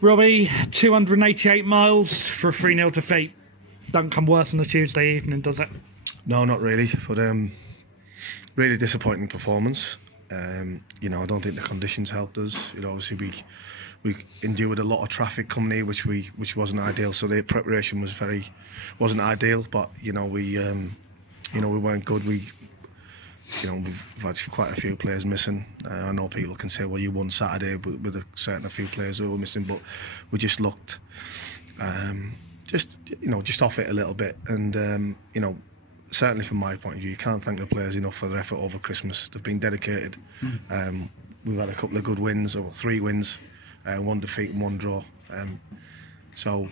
Robbie, 288 miles for a 3-0 defeat. Don't come worse on a Tuesday evening, does it? No, not really. But really disappointing performance. I don't think the conditions helped us. Obviously we endured a lot of traffic coming here, which wasn't ideal. So the preparation wasn't ideal. But we weren't good. We've had quite a few players missing. I know people can say, well, you won Saturday with a few players who were missing, but we just looked just off it a little bit. And certainly from my point of view, you can't thank the players enough for their effort over Christmas. They've been dedicated. We've had a couple of good wins, or 3 wins, 1 defeat and 1 draw. So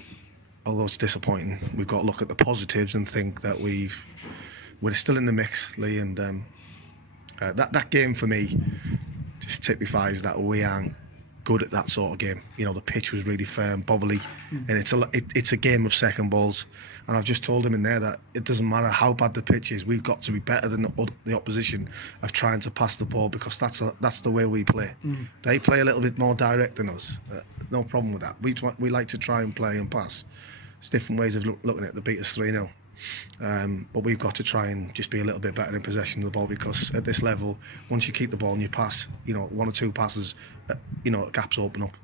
although it's disappointing, we've got to look at the positives and think that we're still in the mix, Lee. And that game for me just typifies that we aren't good at that sort of game. The pitch was really firm, bobbly, and it's a game of second balls. And I've just told him in there that it doesn't matter how bad the pitch is, we've got to be better than the opposition of trying to pass the ball, because that's the way we play. They play a little bit more direct than us. No problem with that. We like to try and play and pass. It's different ways of looking at the beat us 3-0. But we've got to try and just be a little bit better in possession of the ball, because at this level, once you keep the ball and you pass, 1 or 2 passes, gaps open up.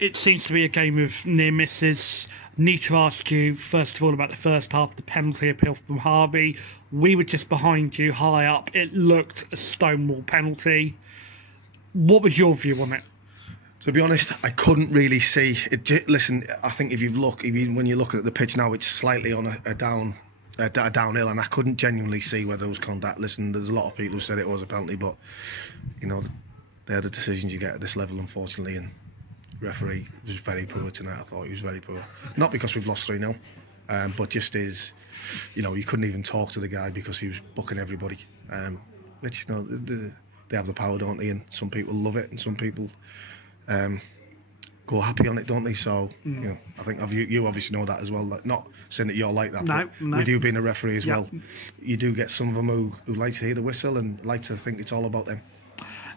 It seems to be a game of near misses. Need to ask you first of all about the first half, the penalty appeal from Harvey. We were just behind you, high up. It looked a stonewall penalty. What was your view on it? To be honest, I couldn't really see it. Listen, I think when you're looking at the pitch now, it's slightly on a downhill, and I couldn't genuinely see whether it was contact. Listen, there's a lot of people who said it was a penalty, but they're the decisions you get at this level, unfortunately. And the referee was very poor tonight. I thought he was very poor. Not because we've lost 3-0, but just you couldn't even talk to the guy because he was booking everybody. They have the power, don't they? And some people love it, and some people go happy on it, don't they? So I think you obviously know that as well. Not saying that you're like that, but with you being a referee as well, you do get some of them who like to hear the whistle and like to think it's all about them.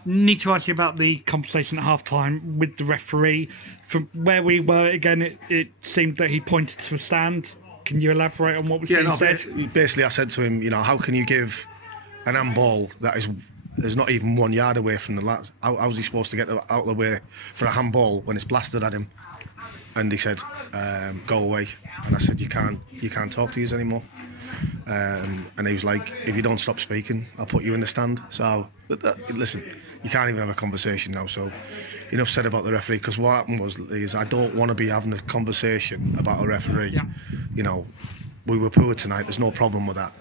Need to ask you about the conversation at half-time with the referee. From where we were, again, it seemed that he pointed to a stand. Can you elaborate on what was being said? Basically, I said to him, how can you give an handball that is not even 1 yard away from the lad? How's he supposed to get out of the way for a handball when it's blasted at him? And he said, go away. And I said, you can't talk to us anymore. And he was like, if you don't stop speaking, I'll put you in the stand. So, listen, you can't even have a conversation now. So, enough said about the referee, because what happened is I don't want to be having a conversation about a referee. Yeah. We were poor tonight, there's no problem with that.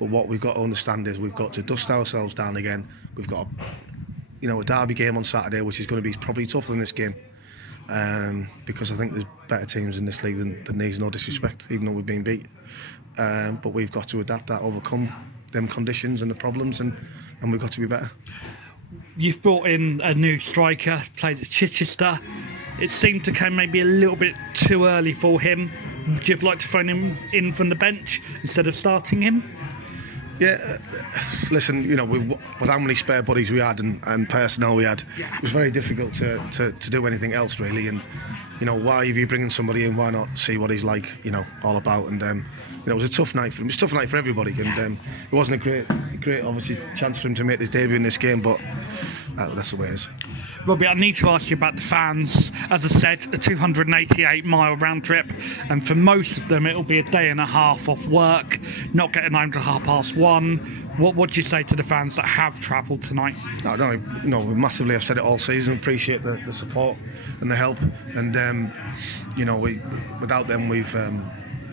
But what we've got to understand is we've got to dust ourselves down again. We've got a derby game on Saturday, which is going to be probably tougher than this game. Because I think there's better teams in this league than these, no disrespect, even though we've been beat. But we've got to adapt that, overcome them conditions and the problems, and we've got to be better. You've brought in a new striker, played at Chichester. It seemed to come maybe a little bit too early for him. Would you have liked to phone him in from the bench instead of starting him? Yeah, listen, with how many spare bodies we had and personnel we had, it was very difficult to do anything else, really. And why, if you're bringing somebody in, why not see what he's like, all about? And it was a tough night for him. It was a tough night for everybody, and it wasn't a great, obviously, chance for him to make his debut in this game, but that's the way it is. Robbie, I need to ask you about the fans. As I said, a 288-mile round trip, and for most of them it'll be a day and a half off work, not getting home till 1:30. What do you say to the fans that have travelled tonight? No, massively. I've said it all season. Appreciate the support and the help, and without them we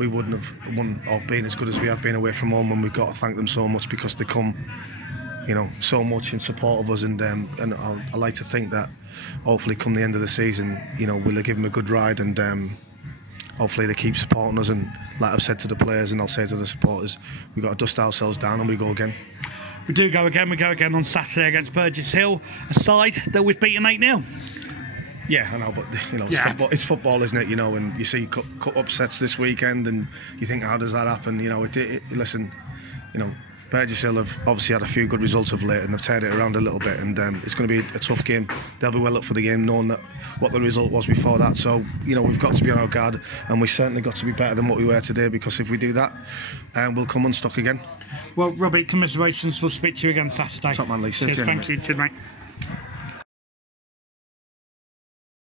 wouldn't have won or been as good as we have been away from home, and we've got to thank them so much, because they come so much in support of us, and I like to think that hopefully come the end of the season, we'll give them a good ride, and hopefully they keep supporting us. And like I've said to the players, and I'll say to the supporters, we've got to dust ourselves down and we go again. We do go again. We go again on Saturday against Burgess Hill, a side that we've beaten 8-0. Yeah, I know, but it's football, isn't it? And you see cut upsets this weekend, and you think, how does that happen? Listen, Burgess Hill have obviously had a few good results of late and have turned it around a little bit, and it's going to be a tough game. They'll be well up for the game, knowing that what the result was before that. So, we've got to be on our guard, and we certainly got to be better than what we were today, because if we do that, we'll come unstuck again. Well, Robbie, commiserations. We'll speak to you again Saturday. Top man, Lee. Cheers, thank you. Cheers, mate.